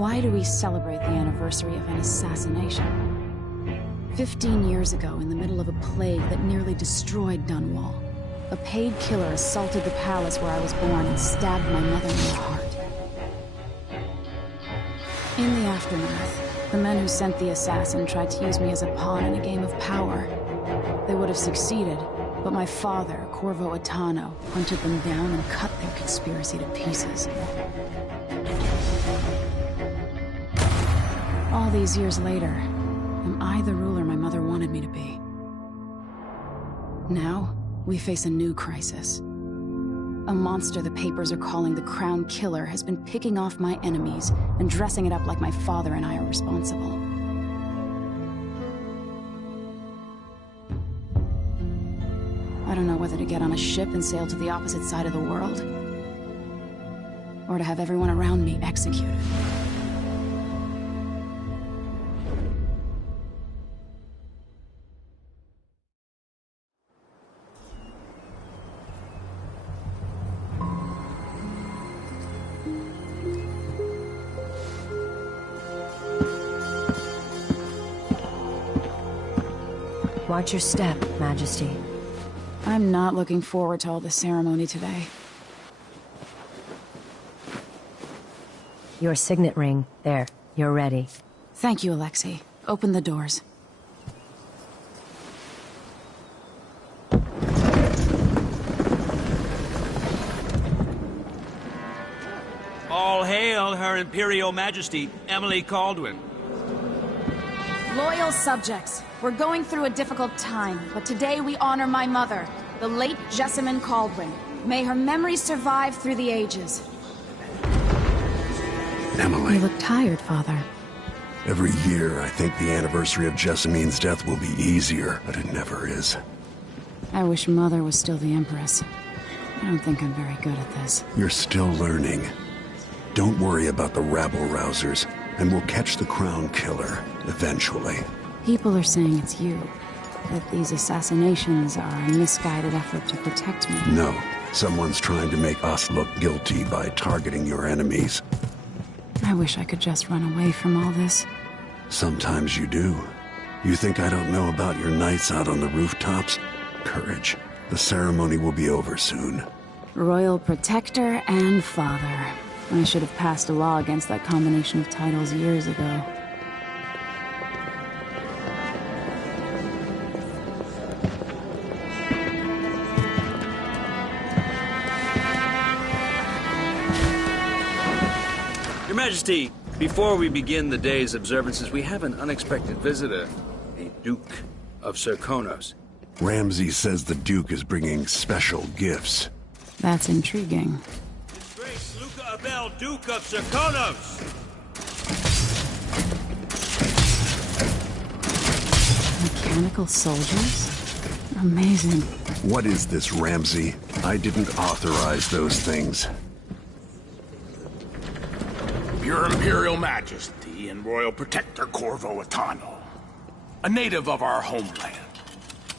Why do we celebrate the anniversary of an assassination? 15 years ago, in the middle of a plague that nearly destroyed Dunwall, a paid killer assaulted the palace where I was born and stabbed my mother in the heart. In the aftermath, the men who sent the assassin tried to use me as a pawn in a game of power. They would have succeeded, but my father, Corvo Attano, hunted them down and cut their conspiracy to pieces. All these years later, am I the ruler my mother wanted me to be? Now, we face a new crisis. A monster the papers are calling the Crown Killer has been picking off my enemies and dressing it up like my father and I are responsible. I don't know whether to get on a ship and sail to the opposite side of the world, or to have everyone around me executed. Watch your step, Majesty. I'm not looking forward to all the ceremony today. Your signet ring. There. You're ready. Thank you, Alexei. Open the doors. All hail Her Imperial Majesty, Emily Caldwin. Loyal subjects, we're going through a difficult time, but today we honor my mother, the late Jessamine Caldwin. May her memory survive through the ages. Emily. You look tired, Father. Every year, I think the anniversary of Jessamine's death will be easier, but it never is. I wish Mother was still the Empress. I don't think I'm very good at this. You're still learning. Don't worry about the rabble-rousers, and we'll catch the Crown Killer, eventually. People are saying it's you. That these assassinations are a misguided effort to protect me. No. Someone's trying to make us look guilty by targeting your enemies. I wish I could just run away from all this. Sometimes you do. You think I don't know about your nights out on the rooftops? Courage. The ceremony will be over soon. Royal Protector and Father. I should have passed a law against that combination of titles years ago. Your Majesty, before we begin the day's observances, we have an unexpected visitor, the Duke of Serkonos. Ramsay says the Duke is bringing special gifts. That's intriguing. His Grace Luca Abel, Duke of Serkonos! Mechanical soldiers? Amazing. What is this, Ramsay? I didn't authorize those things. Your Imperial Majesty and Royal Protector Corvo Attano, a native of our homeland.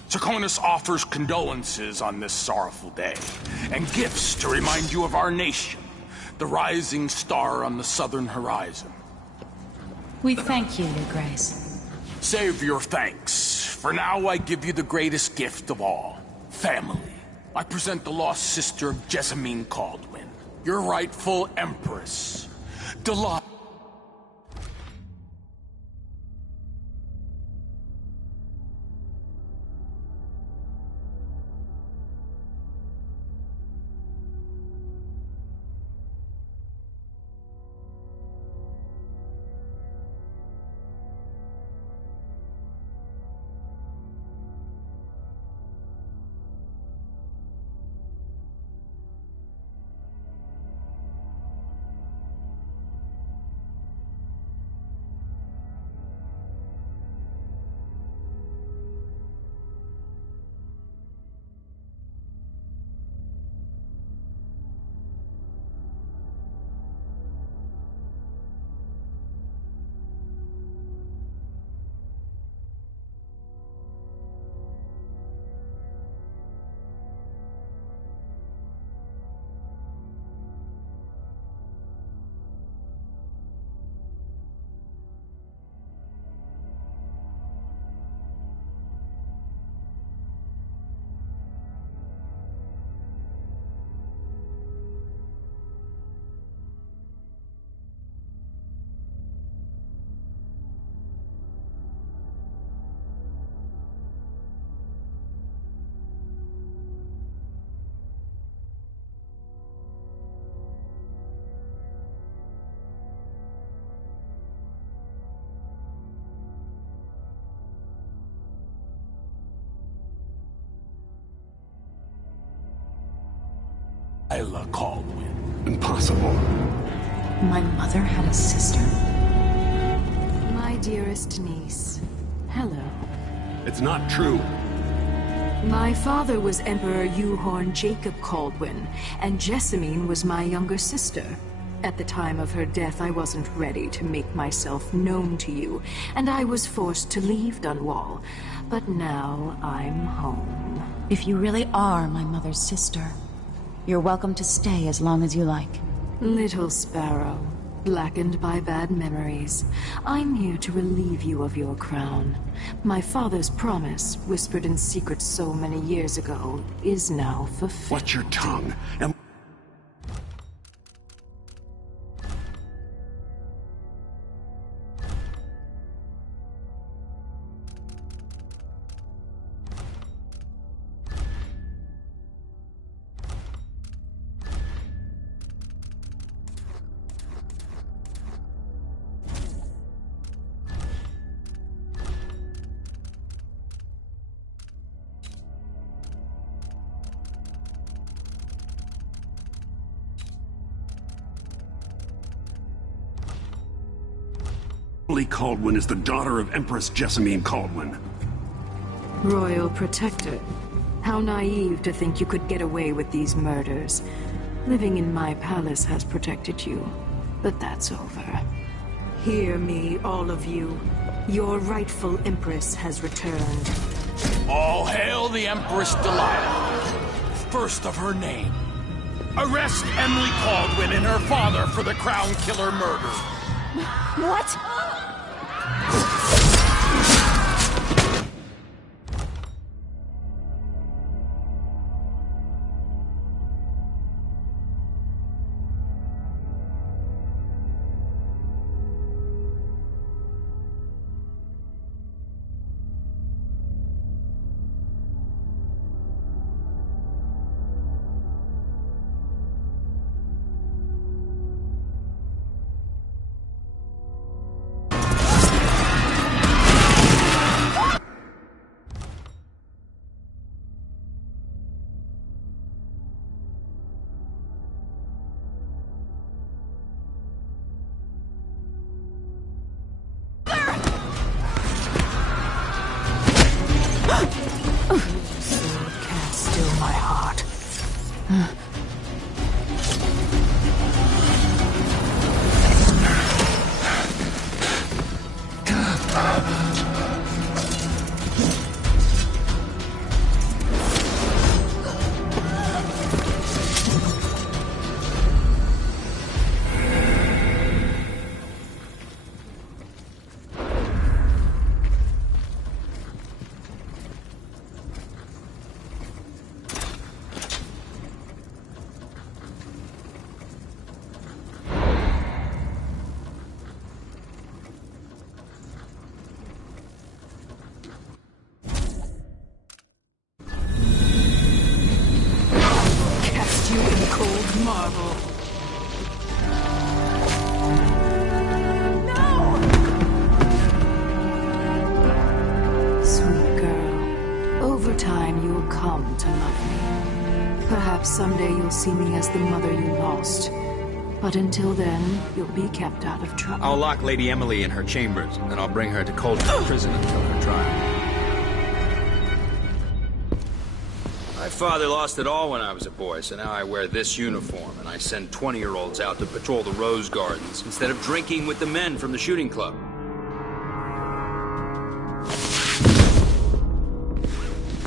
Serkonos offers condolences on this sorrowful day, and gifts to remind you of our nation, the rising star on the southern horizon. We thank you, Your Grace. Save your thanks. For now, I give you the greatest gift of all, family. I present the lost sister of Jessamine Caldwin, your rightful Empress. Delight. Lila Caldwin. Impossible. My mother had a sister? My dearest niece, hello. It's not true. My father was Emperor Yuhorn Jacob Caldwin, and Jessamine was my younger sister. At the time of her death, I wasn't ready to make myself known to you, and I was forced to leave Dunwall. But now I'm home. If you really are my mother's sister, you're welcome to stay as long as you like. Little sparrow, blackened by bad memories, I'm here to relieve you of your crown. My father's promise, whispered in secret so many years ago, is now fulfilled. Watch your tongue. Emily Caldwin is the daughter of Empress Jessamine Caldwin. Royal Protector. How naive to think you could get away with these murders. Living in my palace has protected you, but that's over. Hear me, all of you. Your rightful Empress has returned. All hail the Empress Delilah, first of her name. Arrest Emily Caldwin and her father for the Crown Killer murder. What? Can't still my heart. Cast you in cold marble. Sweet girl, over time you'll come to love me. Perhaps someday you'll see me as the mother you lost. But until then, you'll be kept out of trouble. I'll lock Lady Emily in her chambers, and then I'll bring her to Coldstream Prison until her trial. My father lost it all when I was a boy, so now I wear this uniform, and I send 20-year-olds out to patrol the Rose Gardens instead of drinking with the men from the shooting club.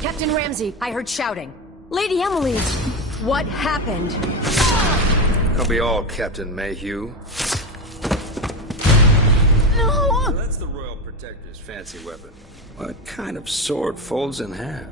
Captain Ramsey, I heard shouting. Lady Emily, what happened? That'll be all, Captain Mayhew. No! So that's the Royal Protector's fancy weapon. What kind of sword folds in half?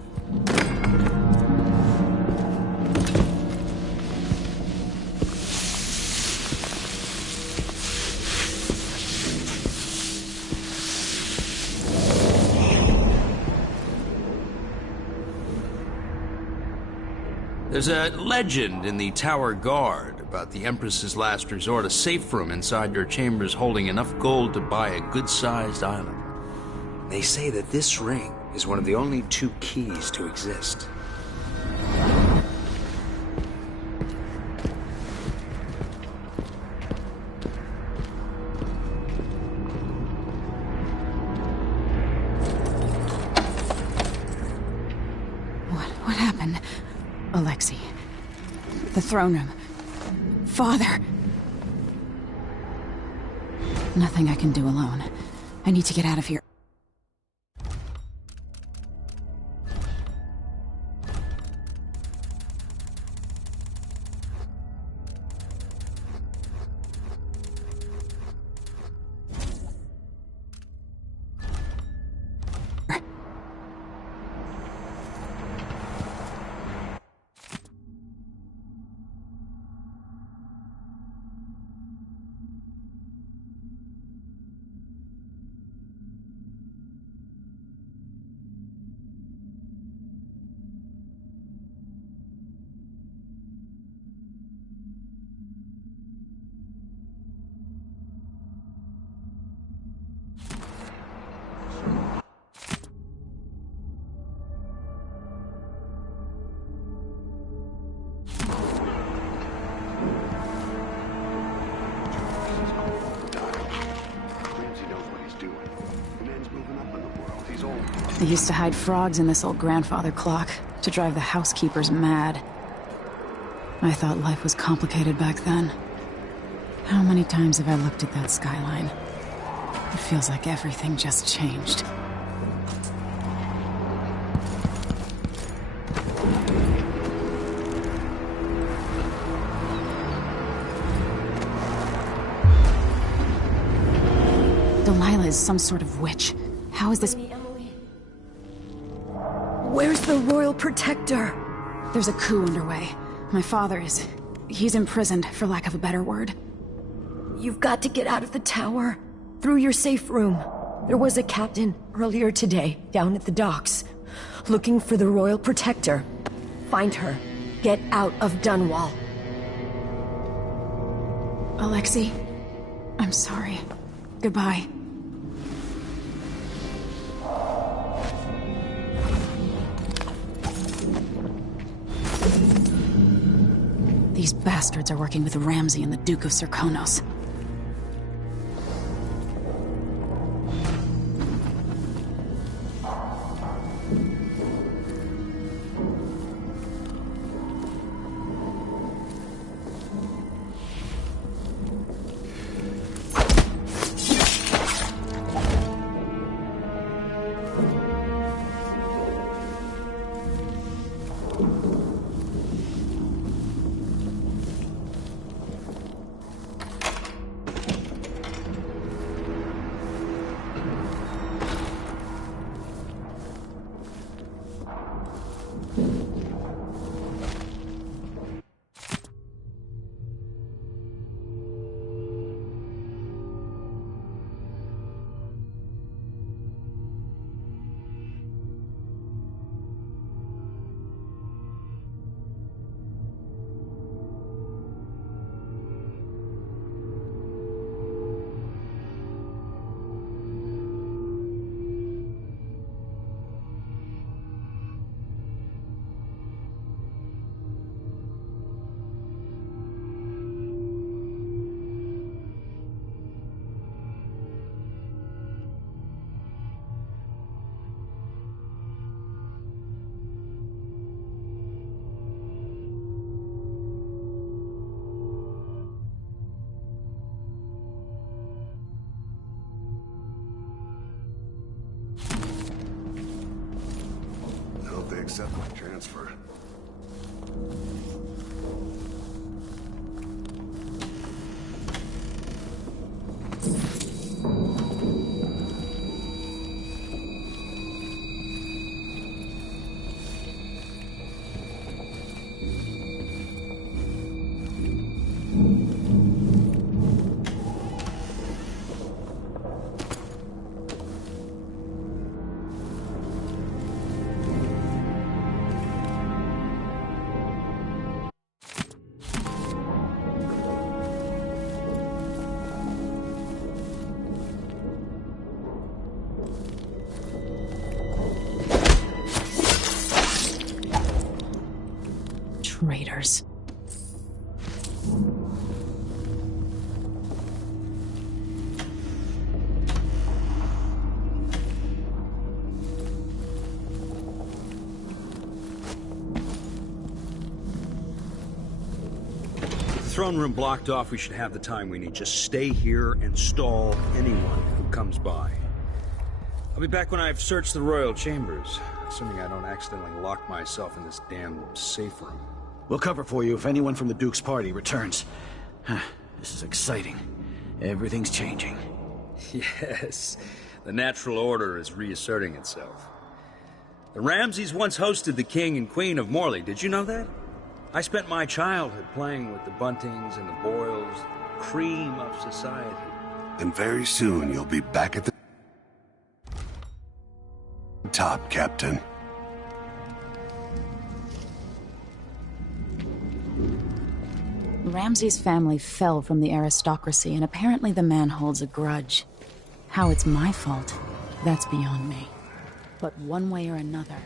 There's a legend in the Tower Guard about the Empress's last resort, a safe room inside your chambers holding enough gold to buy a good-sized island. They say that this ring is one of the only 2 keys to exist. happened. Alexei. The throne room. Father! Nothing I can do alone. I need to get out of here. They used to hide frogs in this old grandfather clock to drive the housekeepers mad. I thought life was complicated back then. How many times have I looked at that skyline? It feels like everything just changed. Delilah is some sort of witch. How is this? Where's the Royal Protector? There's a coup underway. My father is... he's imprisoned, for lack of a better word. You've got to get out of the tower. Through your safe room. There was a captain earlier today, down at the docks, looking for the Royal Protector. Find her. Get out of Dunwall. Alexei, I'm sorry. Goodbye. These bastards are working with Ramsey and the Duke of Serkonos. Accept my transfer. Traitors. throne room blocked off, we should have the time we need. Just stay here and stall anyone who comes by. I'll be back when I've searched the royal chambers, assuming I don't accidentally lock myself in this damn safe room. We'll cover for you if anyone from the Duke's party returns. This is exciting. Everything's changing. Yes, the natural order is reasserting itself. The Ramseys once hosted the King and Queen of Morley. Did you know that? I spent my childhood playing with the Buntings and the Boyles, the cream of society. And very soon you'll be back at the top, Captain. Ramsay's family fell from the aristocracy, and apparently the man holds a grudge. How it's my fault, that's beyond me. But one way or another,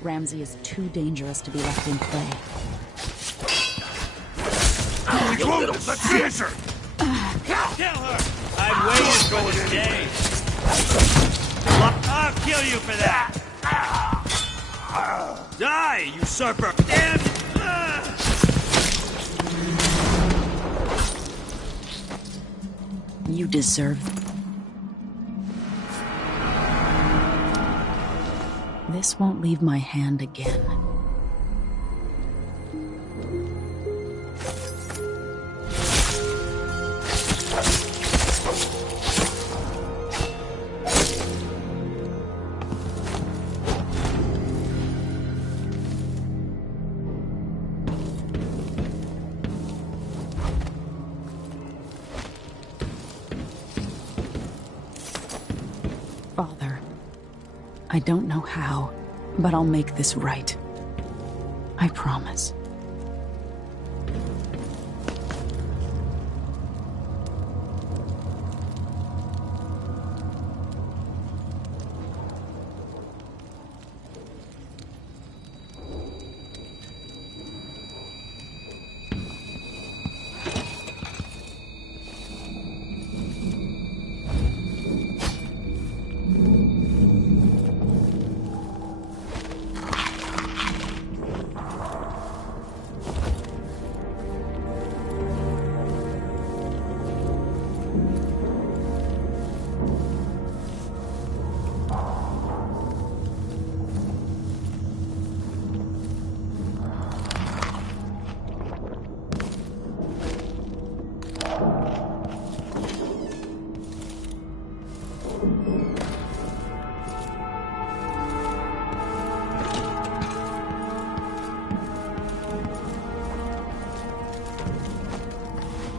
Ramsay is too dangerous to be left in play. He's wounded! Let's finish her! Kill her! I've waited for this day. I'll kill you for that! Die, usurper! Damn! You deserve it. This won't leave my hand again. Father, I don't know how, but I'll make this right. I promise.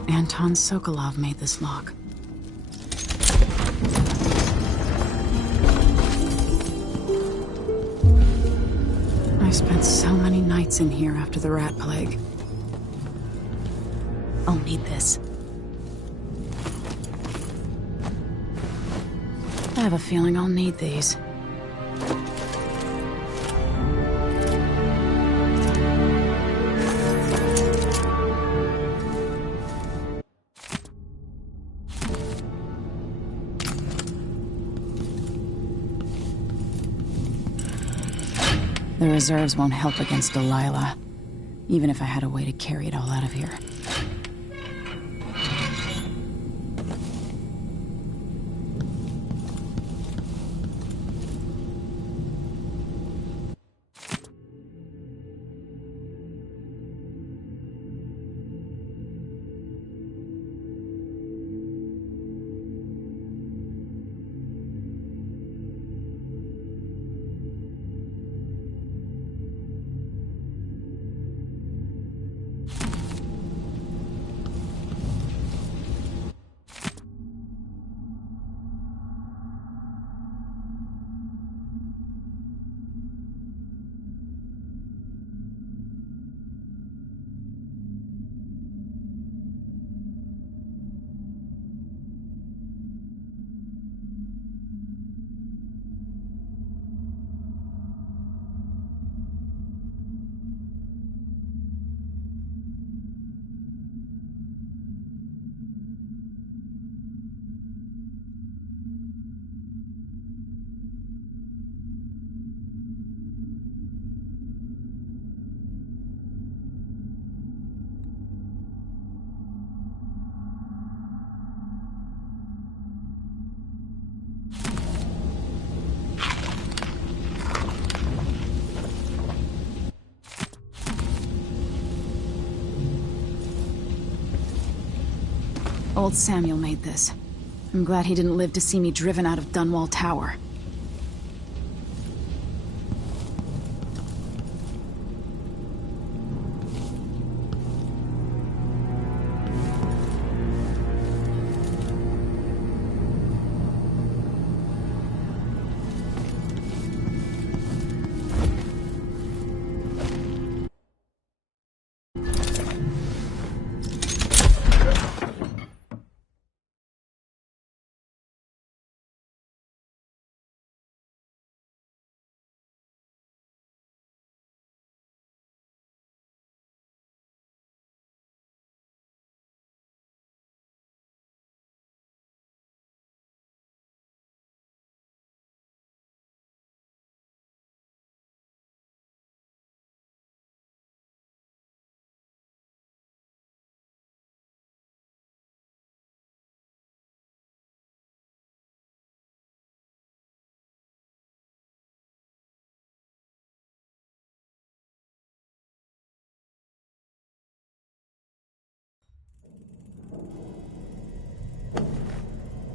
Anton Sokolov made this lock. I spent so many nights in here after the rat plague. I'll need this. I have a feeling I'll need these. The reserves won't help against Delilah, even if I had a way to carry it all out of here. Old Samuel made this. I'm glad he didn't live to see me driven out of Dunwall Tower.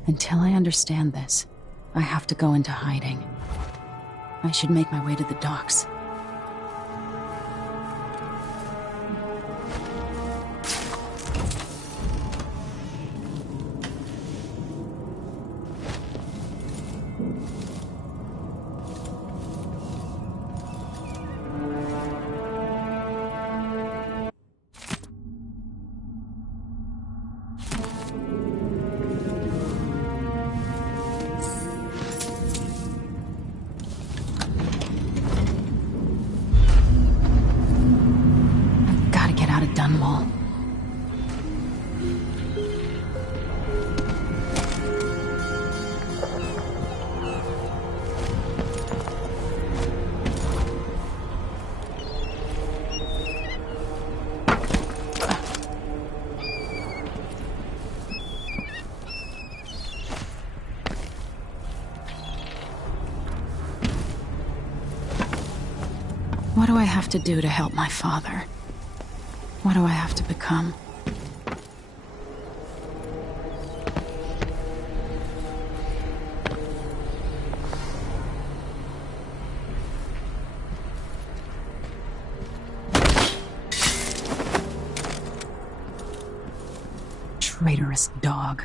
Until I understand this, I have to go into hiding. I should make my way to the docks. Dunwall. What do I have to do to help my father? What do I have to become? Traitorous dog.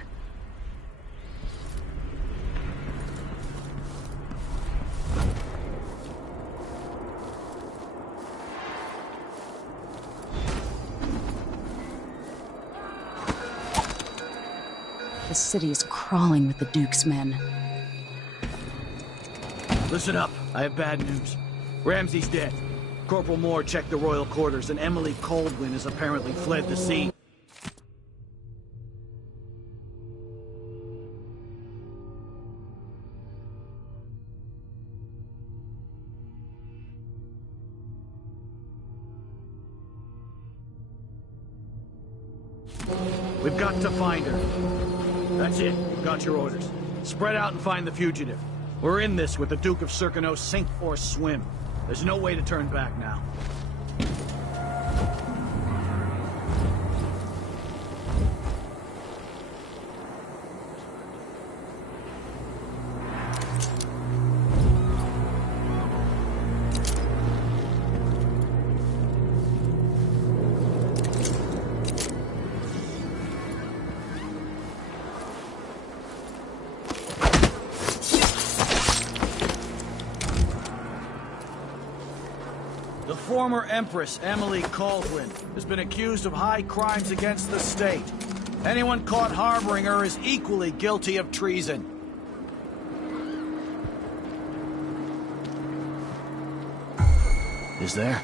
The city is crawling with the Duke's men. Listen up, I have bad news. Ramsey's dead. Corporal Moore checked the royal quarters, and Emily Caldwin has apparently fled the scene. We've got to find her. That's it. You've got your orders. Spread out and find the fugitive. We're in this with the Duke of Circano, sink or swim. There's no way to turn back now. The former Empress, Emily Caldwin, has been accused of high crimes against the state. Anyone caught harboring her is equally guilty of treason. Is there?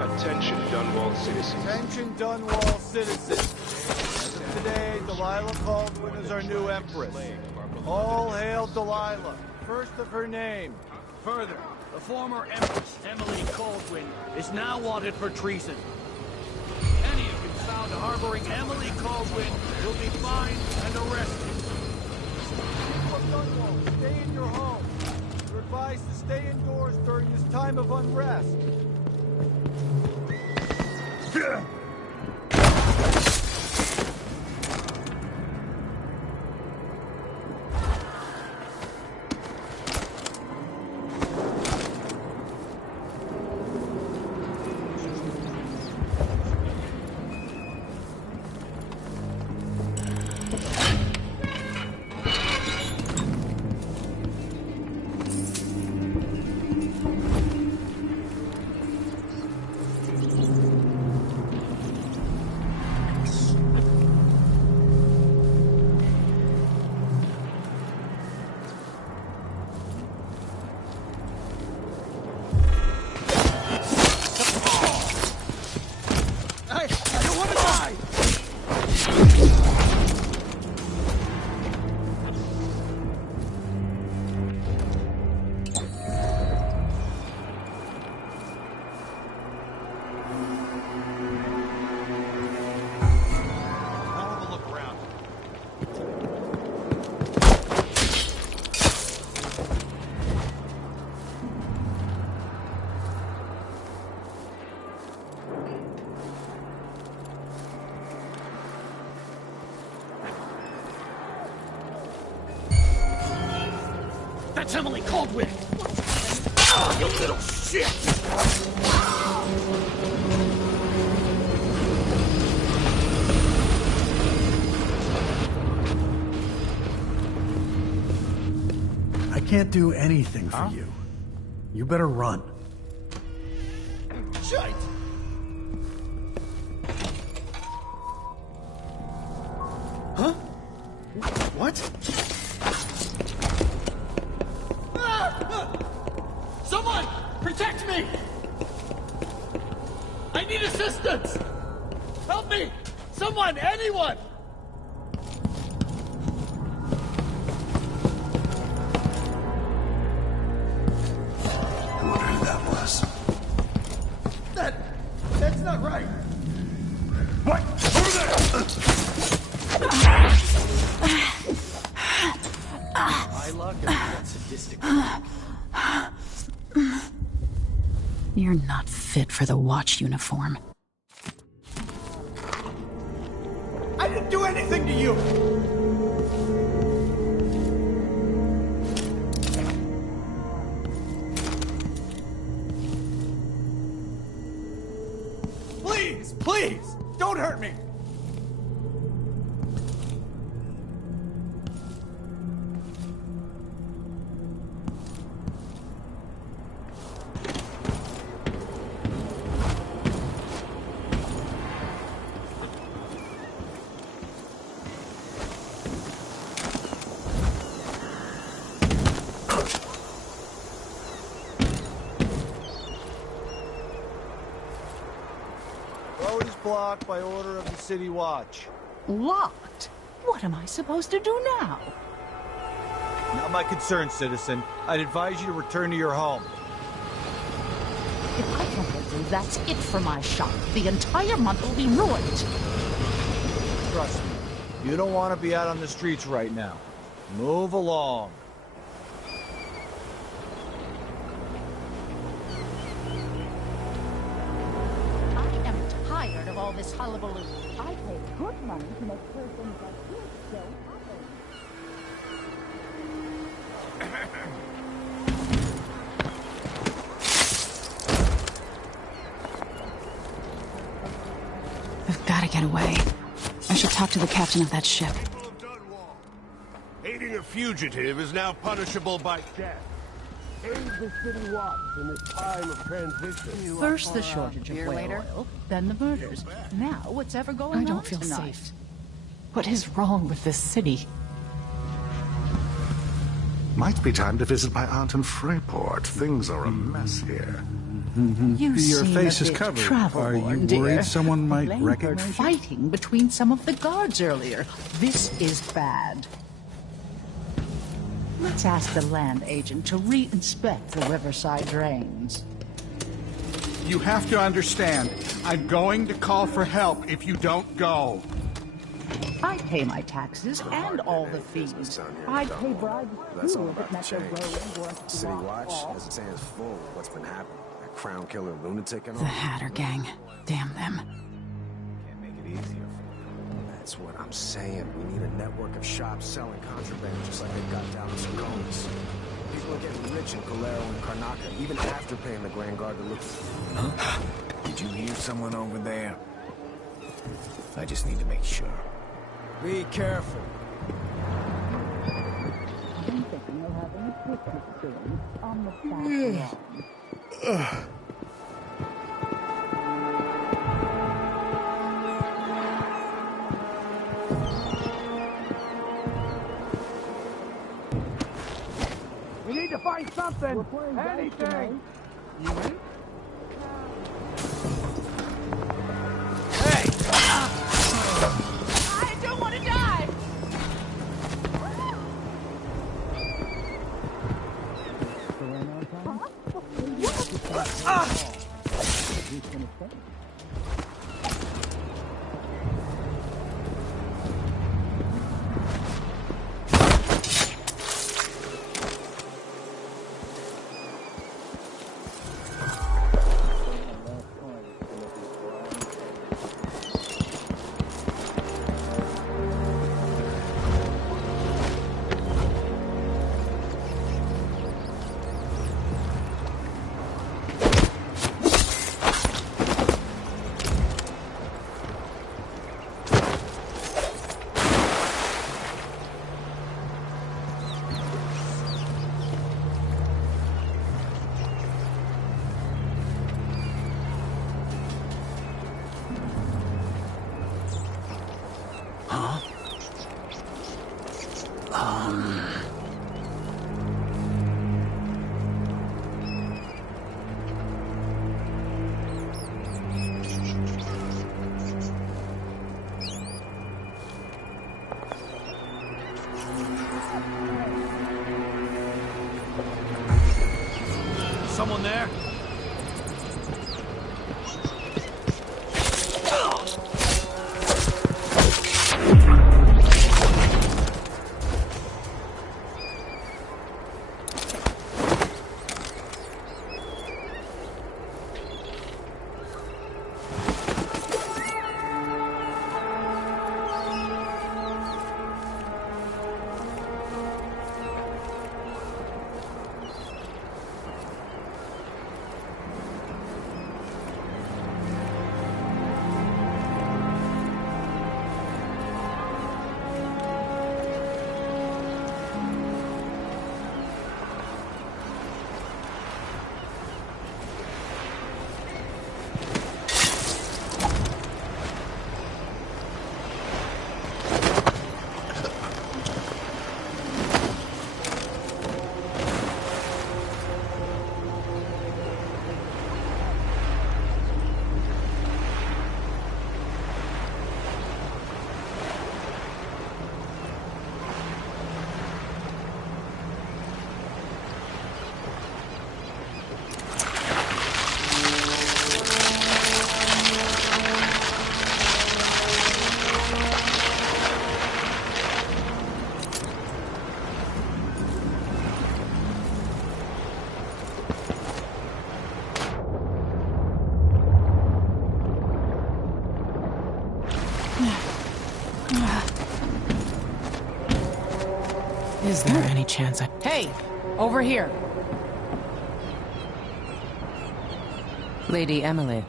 Attention, Dunwall citizens. Attention, Dunwall citizens. As of today, Delilah Caldwin is our new Empress. All hail Delilah, first of her name. Further, the former Empress, Emily Caldwin, is now wanted for treason. Any of you found harboring Emily Caldwin will be fined and arrested. People of Dunwall, stay in your home. You're advised to stay indoors during this time of unrest. That's Emily Caldwin! You little shit! I can't do anything for you. You better run. Shite! Huh? What? Someone! Protect me! I need assistance! Help me! Someone! Anyone! I wonder who that was. That's not right! What? Over there! My luck is that sadistic. You're not fit for the watch uniform. I didn't do anything to you! Please, please, don't hurt me! Road is blocked by order of the City Watch. Locked? What am I supposed to do now? Not my concern, citizen. I'd advise you to return to your home. If I can't believe that's it for my shop, the entire month will be ruined. Trust me, you don't want to be out on the streets right now. Move along. I am tired of all this hullabaloo. I pay good money to make sure things like this don't happen. I've got to get away. I should talk to the captain of that ship. People of Dunwall, aiding a fugitive is now punishable by death. Aid the city watch in this time of transition. First the shortage of whale oil, then the murders. Now what's ever going on I don't feel tonight? safe. What is wrong with this city? Might be time to visit my aunt in Freyport. Things are a mess here. You Your seem face a is bit covered. travel-worn, Are you dear. worried someone might Blaine heard recognize you? fighting between some of the guards earlier. This is bad. Let's ask the land agent to re-inspect the riverside drains. You have to understand, I'm going to call for help if you don't go. I pay my taxes and all the fees. I'd pay bribes That's too all if about it meant to the change. road weren't City blocked Watch off. has its hands full with what's been happening. That crown killer lunatic and all. The Hatter gang. Damn them. Can't make it easier for them. That's what I'm saying. We need a network of shops selling contraband just like they've got down in Sarkonis. People are getting rich in Calero and Karnaka, even after paying the Grand Guard to look. Huh? Did you hear someone over there? I just need to make sure. Be careful. I'm thinking of having a Christmas soon on the back lawn. We need to find something! Anything! I don't want to die! Someone there? Is there any chance I... Hey! Over here! Lady Emily,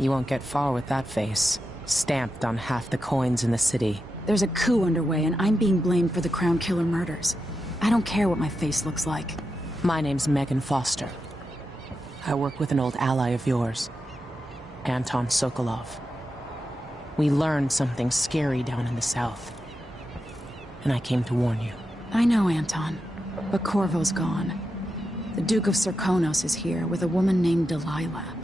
you won't get far with that face. Stamped on half the coins in the city. There's a coup underway, and I'm being blamed for the Crown Killer murders. I don't care what my face looks like. My name's Megan Foster. I work with an old ally of yours, Anton Sokolov. We learned something scary down in the south, and I came to warn you. I know, Anton, but Corvo's gone. The Duke of Serkonos is here with a woman named Delilah.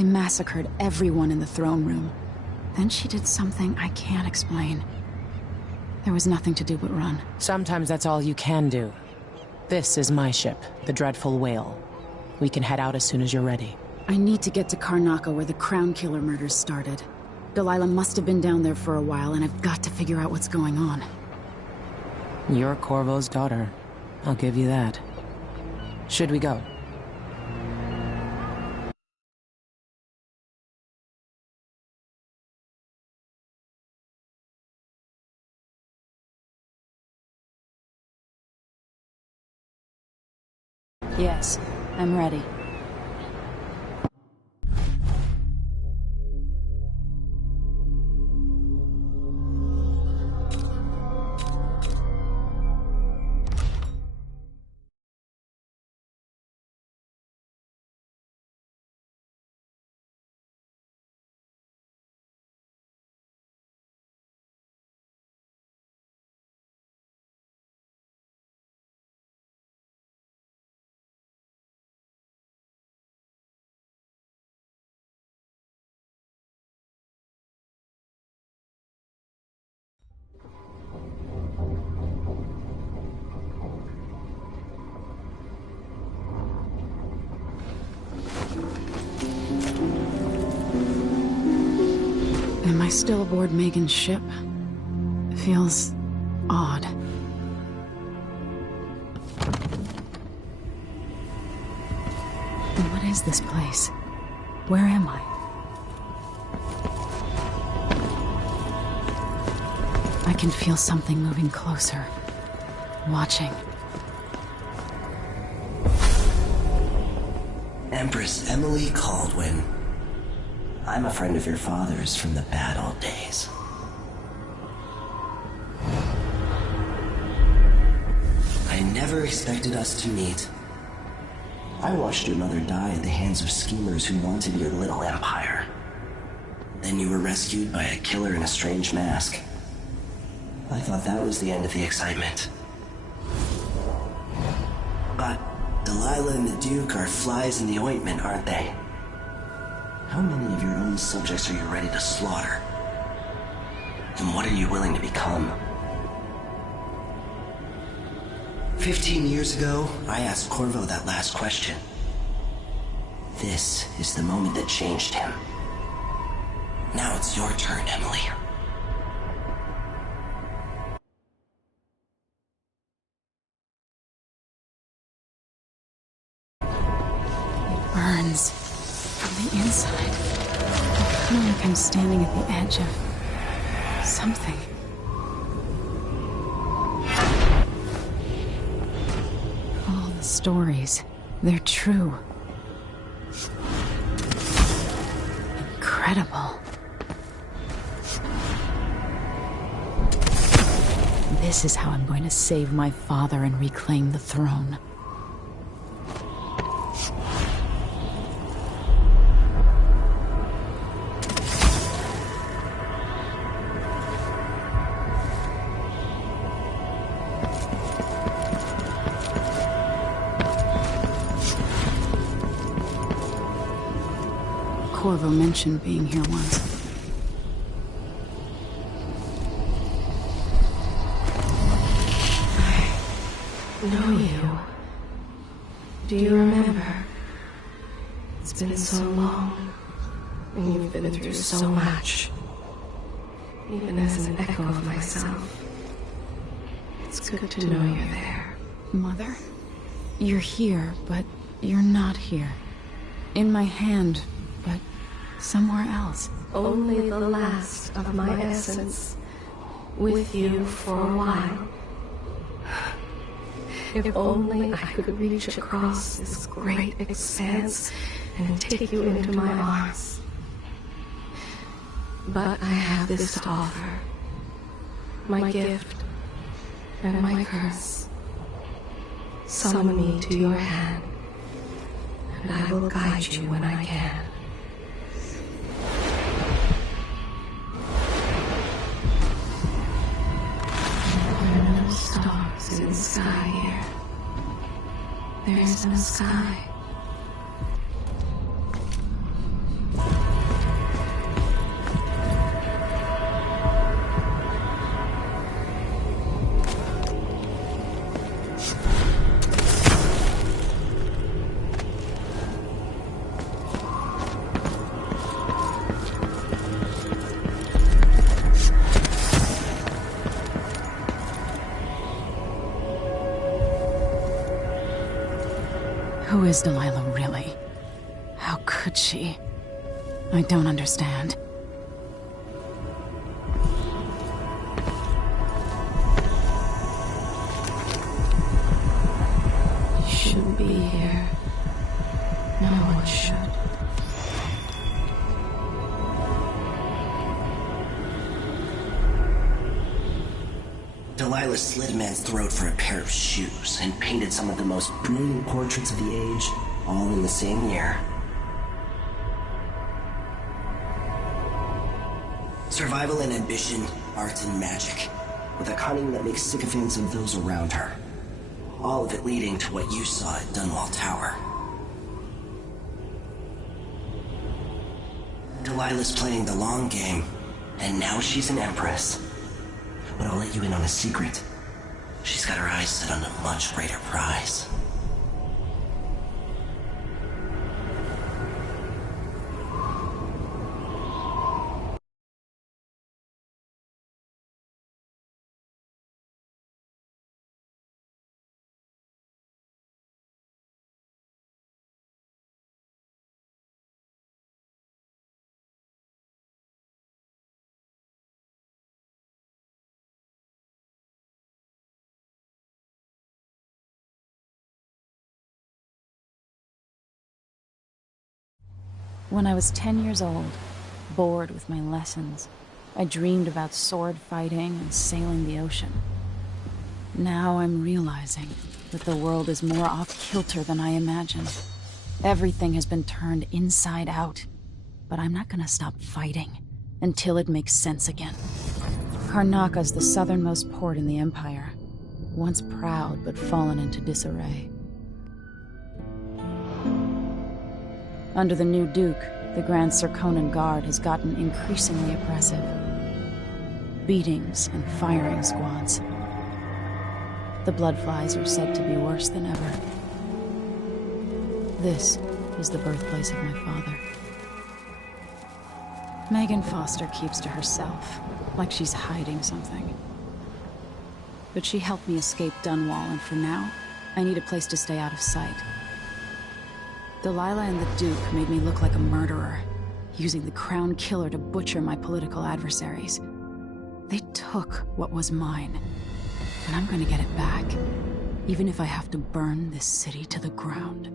They massacred everyone in the throne room. Then she did something I can't explain. There was nothing to do but run. Sometimes that's all you can do. This is my ship, the Dreadful Whale. We can head out as soon as you're ready. I need to get to Karnaca where the Crown Killer murders started. Delilah must have been down there for a while, and I've got to figure out what's going on. You're Corvo's daughter. I'll give you that. Should we go? Yes, I'm ready. Am I still aboard Megan's ship? It feels odd. What is this place? Where am I? I can feel something moving closer. Watching. Empress Emily Caldwin. I'm a friend of your father's from the bad old days. I never expected us to meet. I watched your mother die at the hands of schemers who wanted your little empire. Then you were rescued by a killer in a strange mask. I thought that was the end of the excitement. But Delilah and the Duke are flies in the ointment, aren't they? How many of your own subjects are you ready to slaughter? And what are you willing to become? 15 years ago, I asked Corvo that last question. This is the moment that changed him. Now it's your turn, Emily. It burns. From the inside. I feel like I'm standing at the edge of something. All the stories, they're true. Incredible. This is how I'm going to save my father and reclaim the throne. Corvo mentioned being here once. I know you. Do you remember? It's been so long, and you've been through so much. Even as an echo of myself, it's good to know you're there. Mother? You're here, but you're not here. In my hand, but somewhere else. Only the last of my essence, with you for a while. If only I could reach across this great expanse and take you into my arms. But I have this to offer. My gift and my curse. Summon me to your hand, and I will guide you when I can. There are no stars in the sky here. There is no sky. Who is Delilah really? How could she? I don't understand. You shouldn't be here. No one should. Delilah slit a man's throat for a pair of shoes and painted some of the most brilliant portraits of the age, all in the same year. Survival and ambition, art and magic, with a cunning that makes sycophants of those around her. All of it leading to what you saw at Dunwall Tower. Delilah's playing the long game, and now she's an empress. But I'll let you in on a secret. She's got her eyes set on a much greater prize. When I was 10 years old, bored with my lessons, I dreamed about sword fighting and sailing the ocean. Now I'm realizing that the world is more off-kilter than I imagined. Everything has been turned inside out, but I'm not gonna stop fighting until it makes sense again. Karnaka's the southernmost port in the Empire, once proud but fallen into disarray. Under the new Duke, the Grand Serkonan Guard has gotten increasingly oppressive. Beatings and firing squads. The Bloodflies are said to be worse than ever. This is the birthplace of my father. Megan Foster keeps to herself, like she's hiding something. But she helped me escape Dunwall, and for now, I need a place to stay out of sight. Delilah and the Duke made me look like a murderer, using the Crown Killer to butcher my political adversaries. They took what was mine, and I'm gonna get it back, even if I have to burn this city to the ground.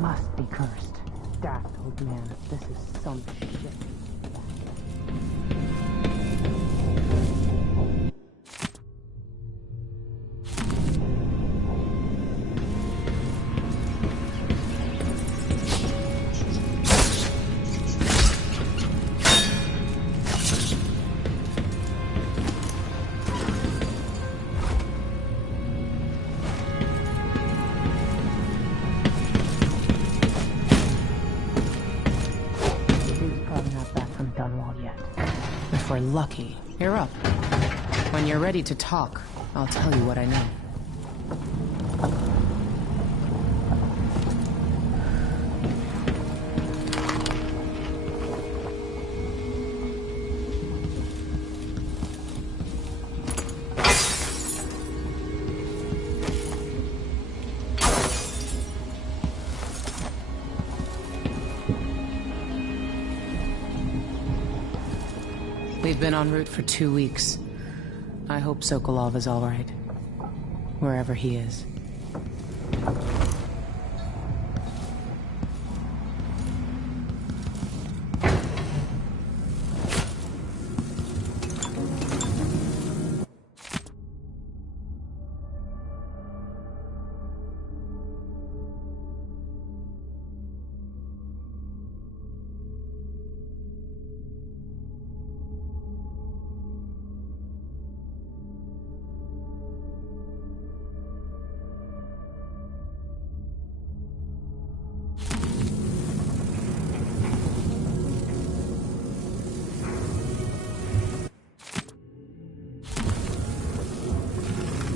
must be cursed. Daft old man, this is some shit. If we're lucky, you're up. When you're ready to talk, I'll tell you what I know. We've been en route for 2 weeks. I hope Sokolov is all right, wherever he is.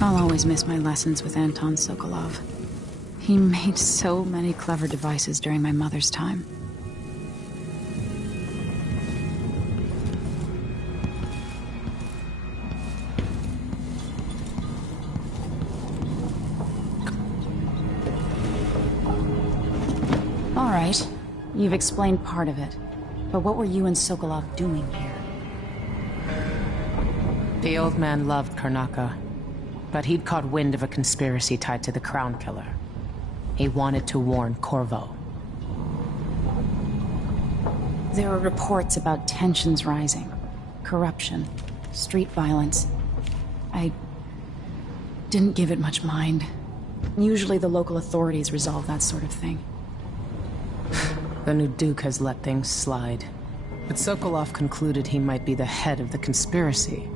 I'll always miss my lessons with Anton Sokolov. He made so many clever devices during my mother's time. All right, you've explained part of it. But what were you and Sokolov doing here? The old man loved Karnaka, but he'd caught wind of a conspiracy tied to the Crown Killer. He wanted to warn Corvo. There were reports about tensions rising, corruption, street violence. I didn't give it much mind. Usually the local authorities resolve that sort of thing. The new Duke has let things slide. But Sokolov concluded he might be the head of the conspiracy.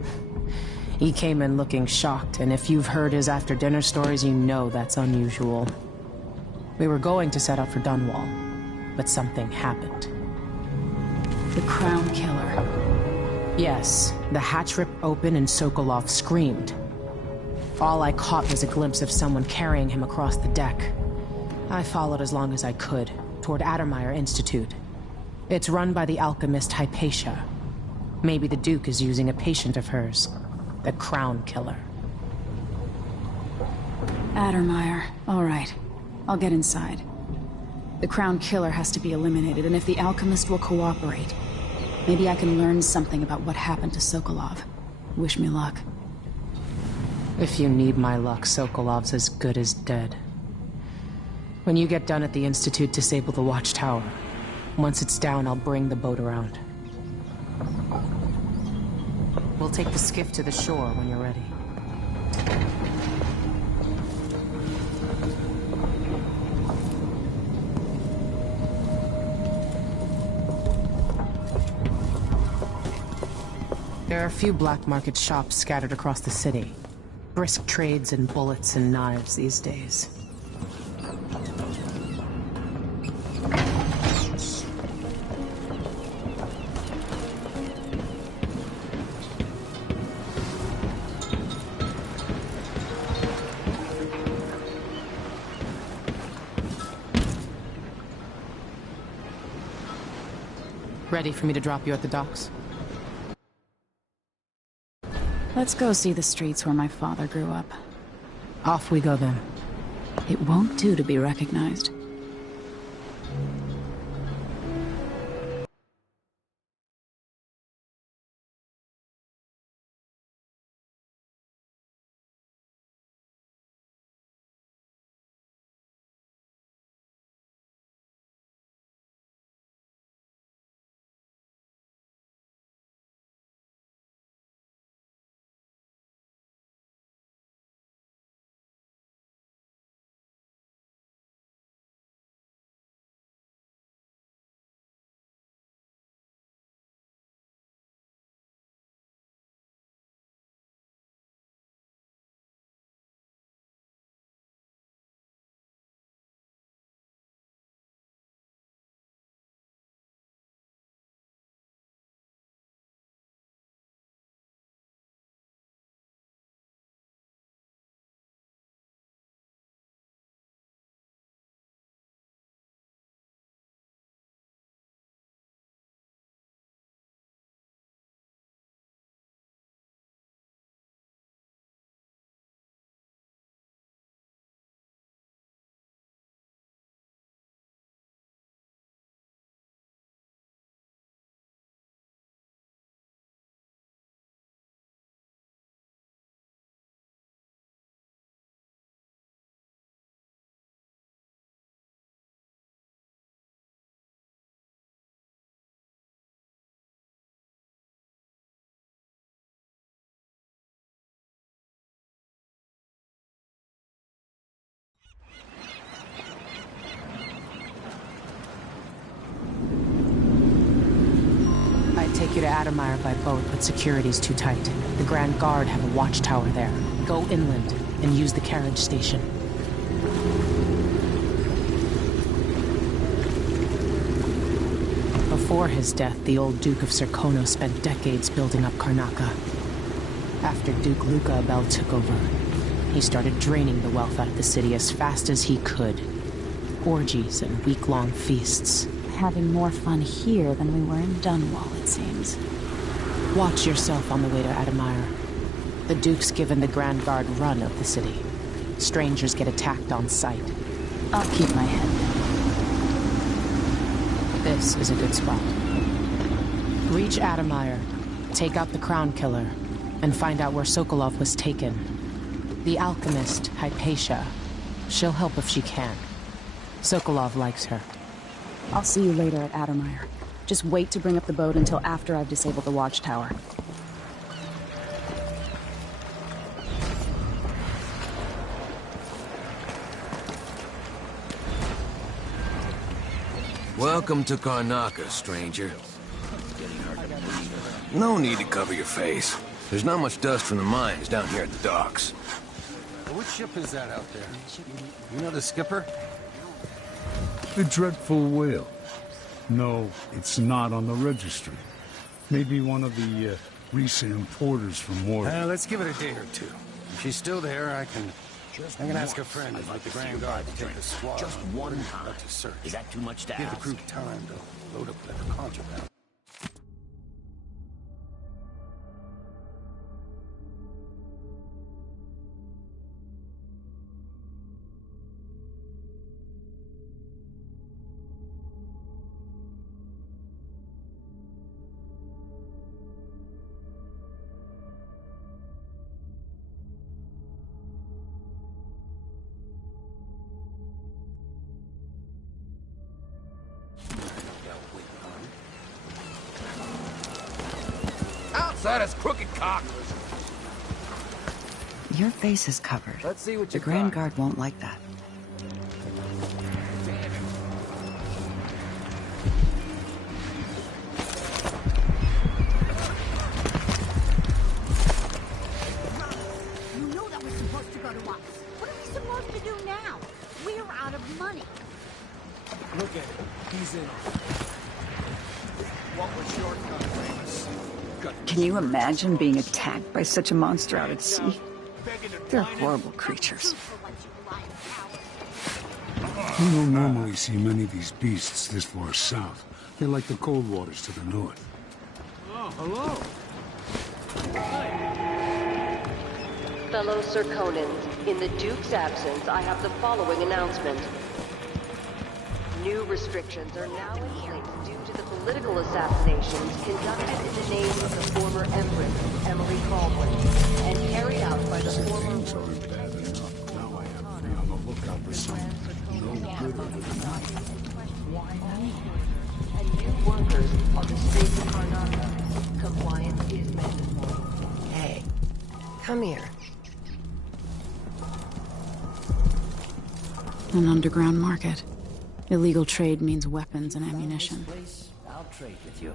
He came in looking shocked, and if you've heard his after-dinner stories, you know that's unusual. We were going to set out for Dunwall, but something happened. The Crown Killer. Yes, the hatch ripped open and Sokolov screamed. All I caught was a glimpse of someone carrying him across the deck. I followed as long as I could, toward Addermeyer Institute. It's run by the alchemist Hypatia. Maybe the Duke is using a patient of hers. The Crown Killer. Addermeyer. All right. I'll get inside. The Crown Killer has to be eliminated, and if the alchemist will cooperate, maybe I can learn something about what happened to Sokolov. Wish me luck. If you need my luck, Sokolov's as good as dead. When you get done at the Institute, disable the watchtower. Once it's down, I'll bring the boat around. We'll take the skiff to the shore when you're ready. There are a few black market shops scattered across the city. Brisk trades in bullets and knives these days. Ready for me to drop you at the docks? Let's go see the streets where my father grew up. Off we go then. It won't do to be recognized. you to Adamire by boat, but security's too tight. The Grand Guard have a watchtower there. Go inland and use the carriage station. Before his death, the old Duke of Serkonos spent decades building up Karnaca. After Duke Luca Abel took over, he started draining the wealth out of the city as fast as he could. Orgies and week-long feasts. Having more fun here than we were in Dunwall, it seems. Watch yourself on the way to Adamire. The Duke's given the Grand Guard run of the city. Strangers get attacked on sight. I'll keep my head down. This is a good spot. Reach Adamire, take out the Crown Killer, and find out where Sokolov was taken. The alchemist, Hypatia. She'll help if she can. Sokolov likes her. I'll see you later at Adamire. Just wait to bring up the boat until after I've disabled the watchtower. Welcome to Karnaca, stranger. No need to cover your face. There's not much dust from the mines down here at the docks. Which ship is that out there? You know the skipper? The Dreadful Whale. No, it's not on the registry. Maybe one of the recent importers from Mordor. Let's give it a day or two. If she's still there, I can ask a friend like the Grand Guard to take the squad. Just one time. To search. Is that too much to Give the ask? crew time to load up whatever contraband. Outside us crooked cock. Your face is covered. Let's see what the Grand Guard won't like that. You know that was supposed to go to us. What are we supposed to do now? We're out of money. Look at it. He's in. What was your cut, Ramus? Can you imagine being attacked by such a monster out at sea? They're horrible creatures. You don't normally see many of these beasts this far south. They're like the cold waters to the north. Oh, hello. Fellow Serkonans, in the Duke's absence, I have the following announcement. New restrictions are now in place due to the political assassinations conducted in the name of the former Empress, Emily Caldwin, and carried out by the former... Things aren't bad enough. Now I have to be on the lookout for something no gooder than that. And new workers on the streets of Karnaca. Compliance is mandatory. Hey, come here. An underground market. Illegal trade means weapons and ammunition. I'll trade with you.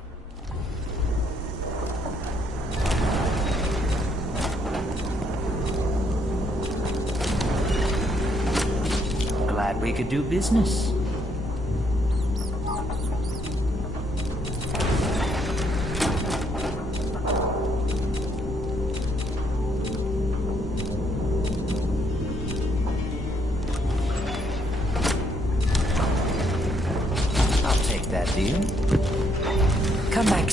Glad we could do business. That deal? Come back.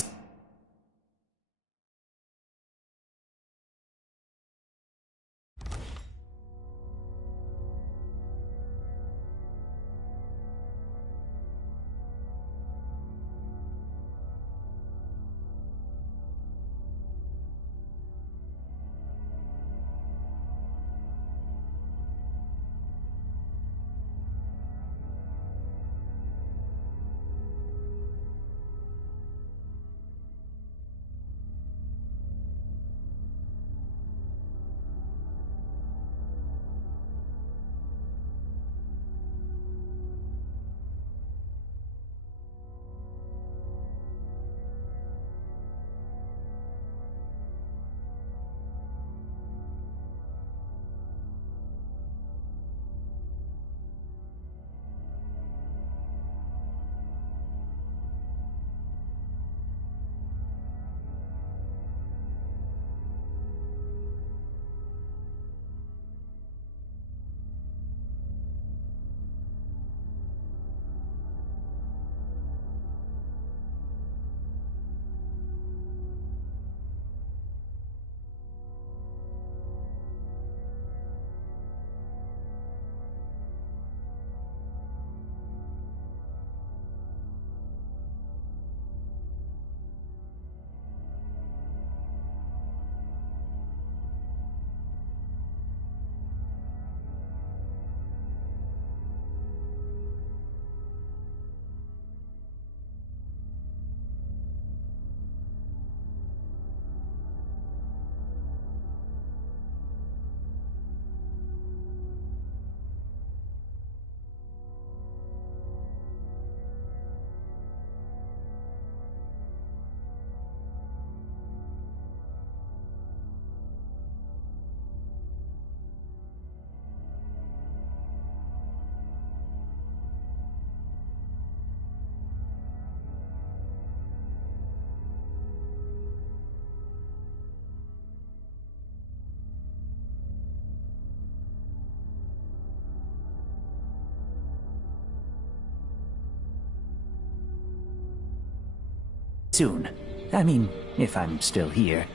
soon. I mean, if I'm still here.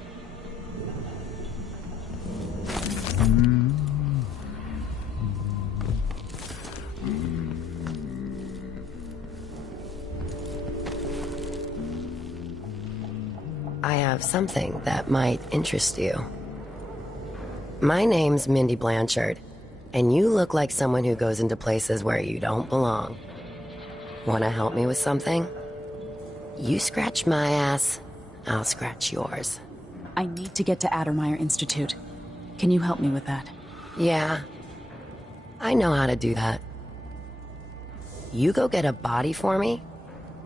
I have something that might interest you. My name's Mindy Blanchard, and you look like someone who goes into places where you don't belong. Want to help me with something? You scratch my ass, I'll scratch yours. I need to get to Addermeyer Institute. Can you help me with that? Yeah, I know how to do that. You go get a body for me,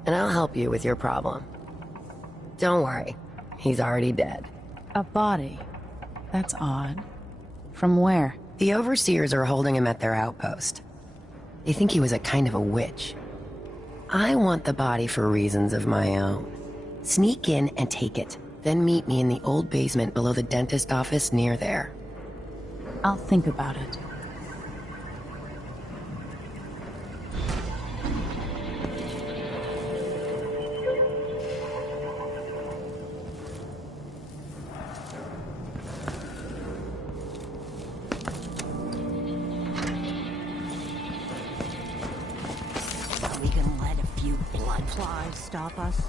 and I'll help you with your problem. Don't worry, he's already dead. A body? That's odd. From where? The overseers are holding him at their outpost. They think he was a kind of a witch. I want the body for reasons of my own. Sneak in and take it, then meet me in the old basement below the dentist office near there. I'll think about it. We can let a few blood flies stop us.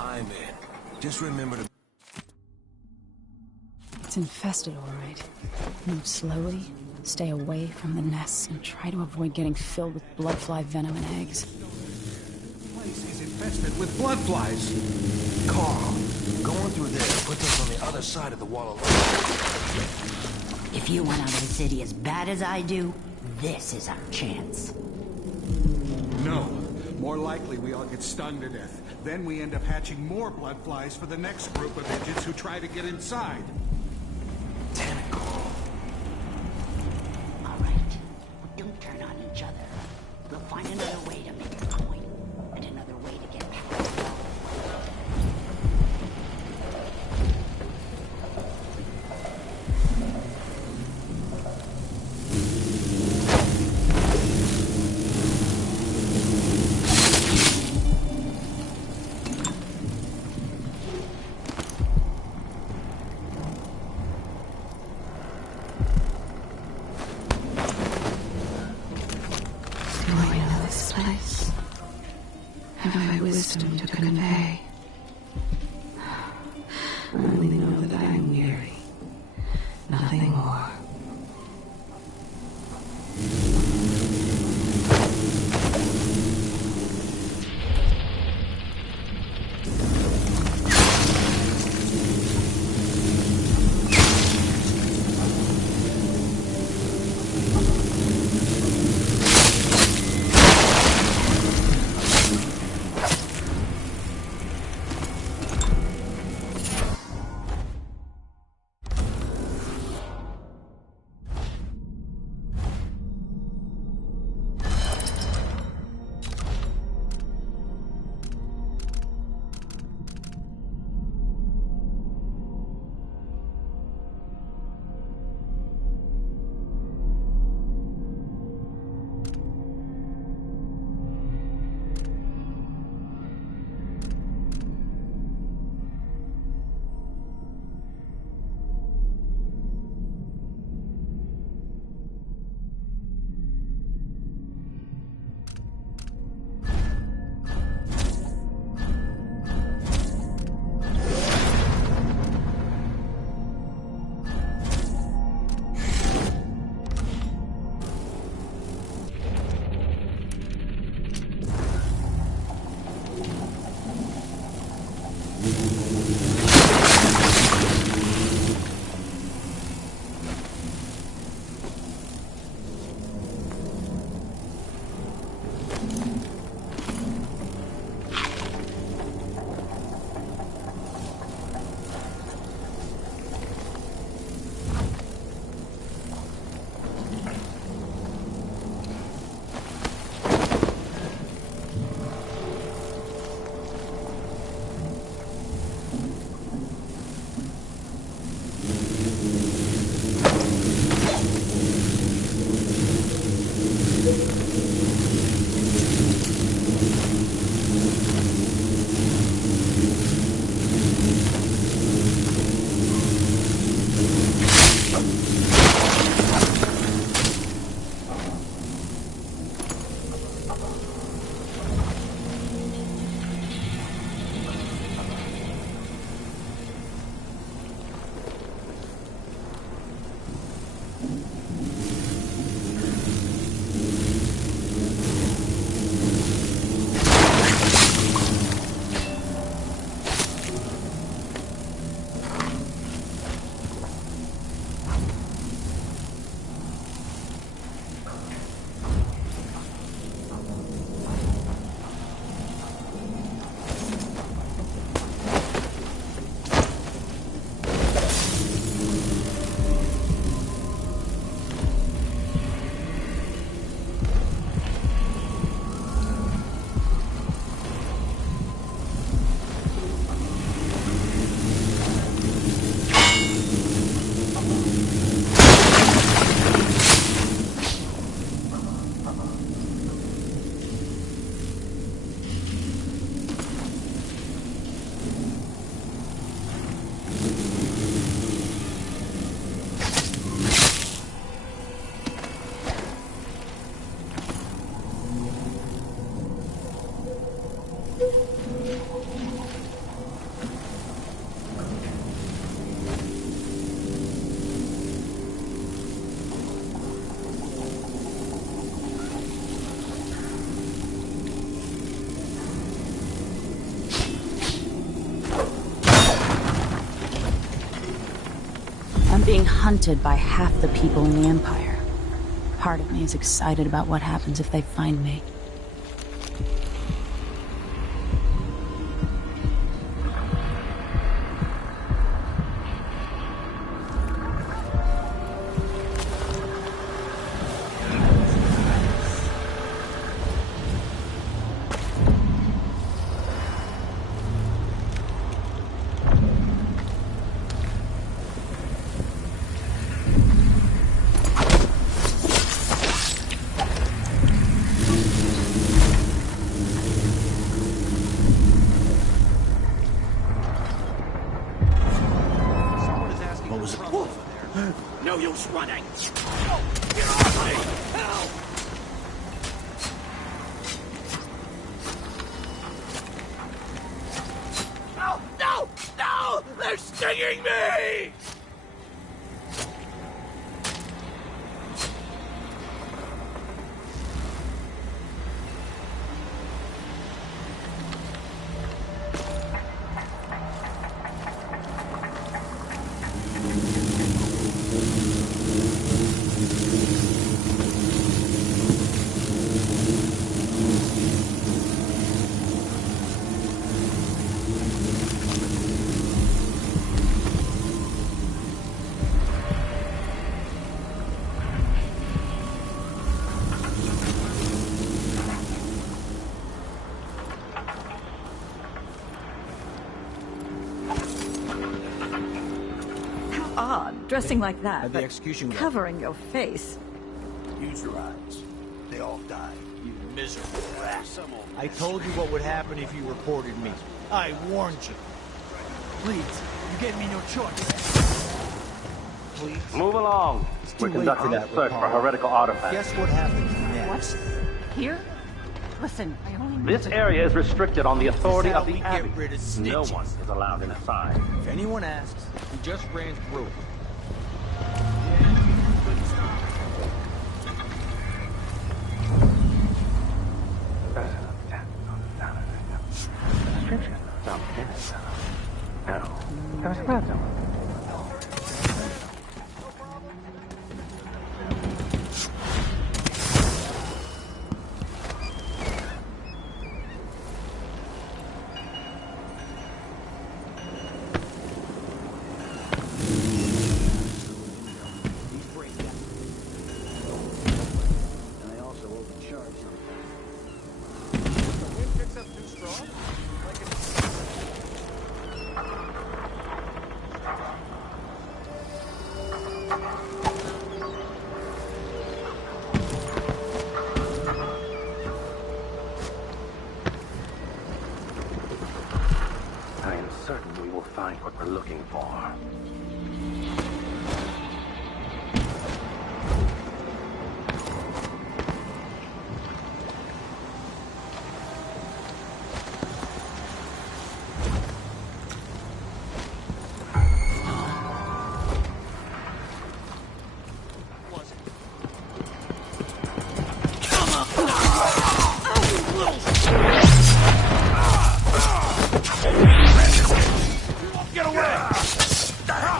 I'm in. Just remember to... It's infested, all right. Move slowly, stay away from the nests, and try to avoid getting filled with bloodfly venom and eggs. The place is infested with blood flies. Carl, going through there puts us on the other side of the wall of life. If you want out of the city as bad as I do, this is our chance. No. More likely we all get stung to death. Then we end up hatching more blood flies for the next group of idiots who try to get inside. Damn it, Carl. All right. Don't turn on each other. We'll find another way to make a coin. And another way to get past it all. Wisdom to convey. I only know that I am weary. Nothing more. being hunted by half the people in the Empire. Part of me is excited about what happens if they find me. No use running! Oh, get off me! Help! Oh, no! No! They're stinging me! Odd, dressing like that, At the execution ground. covering your face. Use your eyes. They all died. You miserable rat. I told you what would happen if you reported me. I warned you. Please, you gave me no choice. Please. Move along. We're conducting a search for heretical artifacts. Guess what happens next? What? Here? Listen, I only need This to... area is restricted on the authority of the Get Abbey. rid of No snitches. one is allowed inside. If anyone asks, we just ran through it. I am certain we will find what we're looking for. Get away!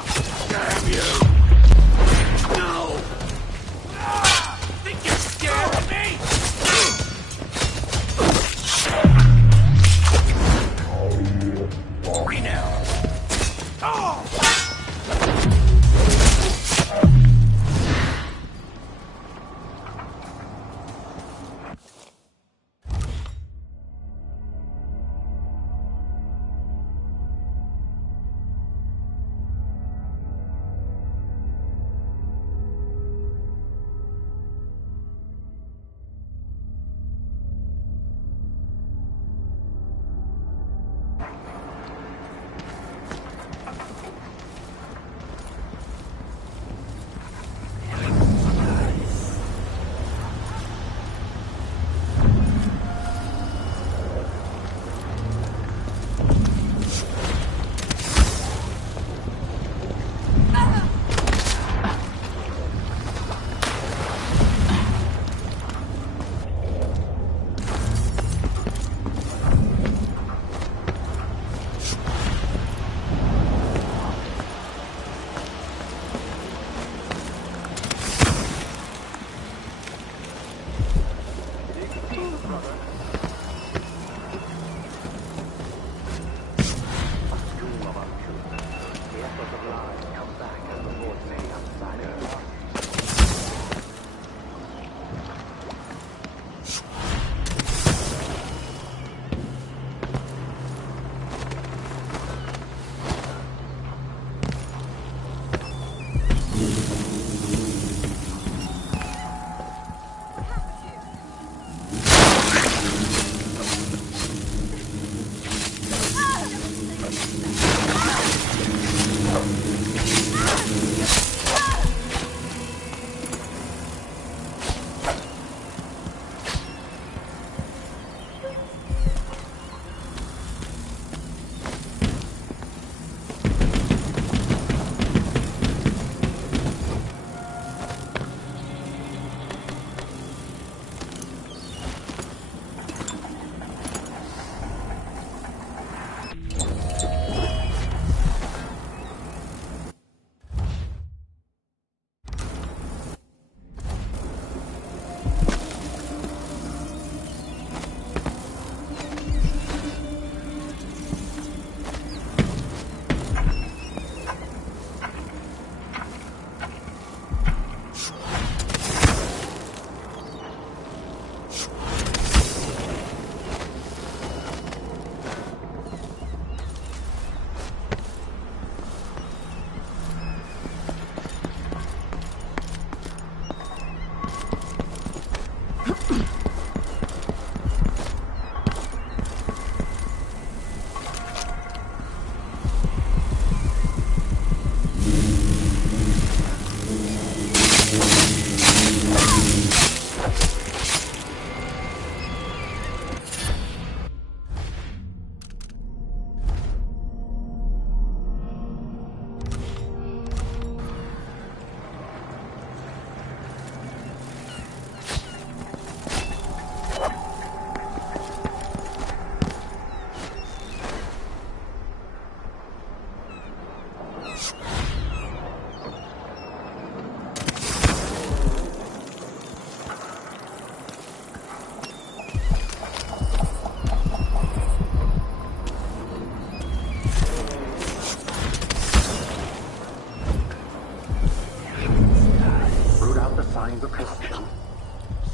signs of corruption.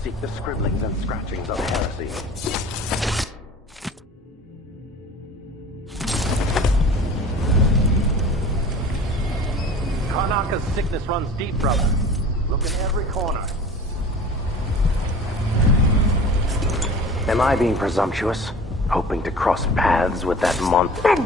Seek the scribblings and scratchings of heresy. Karnaka's sickness runs deep, brother. Look in every corner. Am I being presumptuous? Hoping to cross paths with that monster?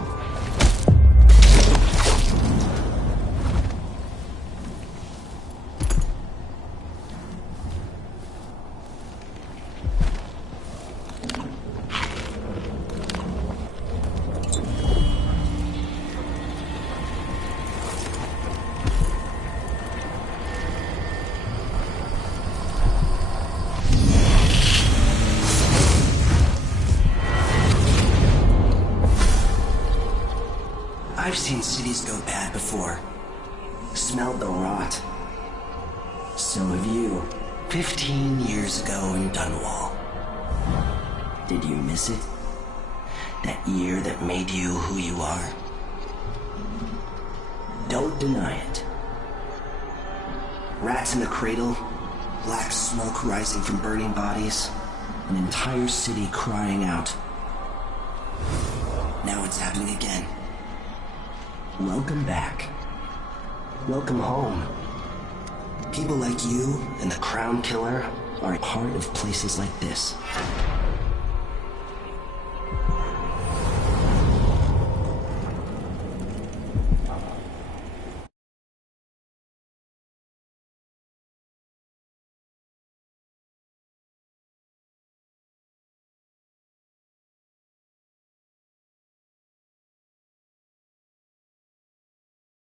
I've seen cities go bad before. Smelled the rot. So have you. 15 years ago in Dunwall. Did you miss it? That year that made you who you are? Don't deny it. Rats in the cradle, black smoke rising from burning bodies, an entire city crying out. Now it's happening again. Welcome back. Welcome home. People like you and the Crown Killer are a part of places like this.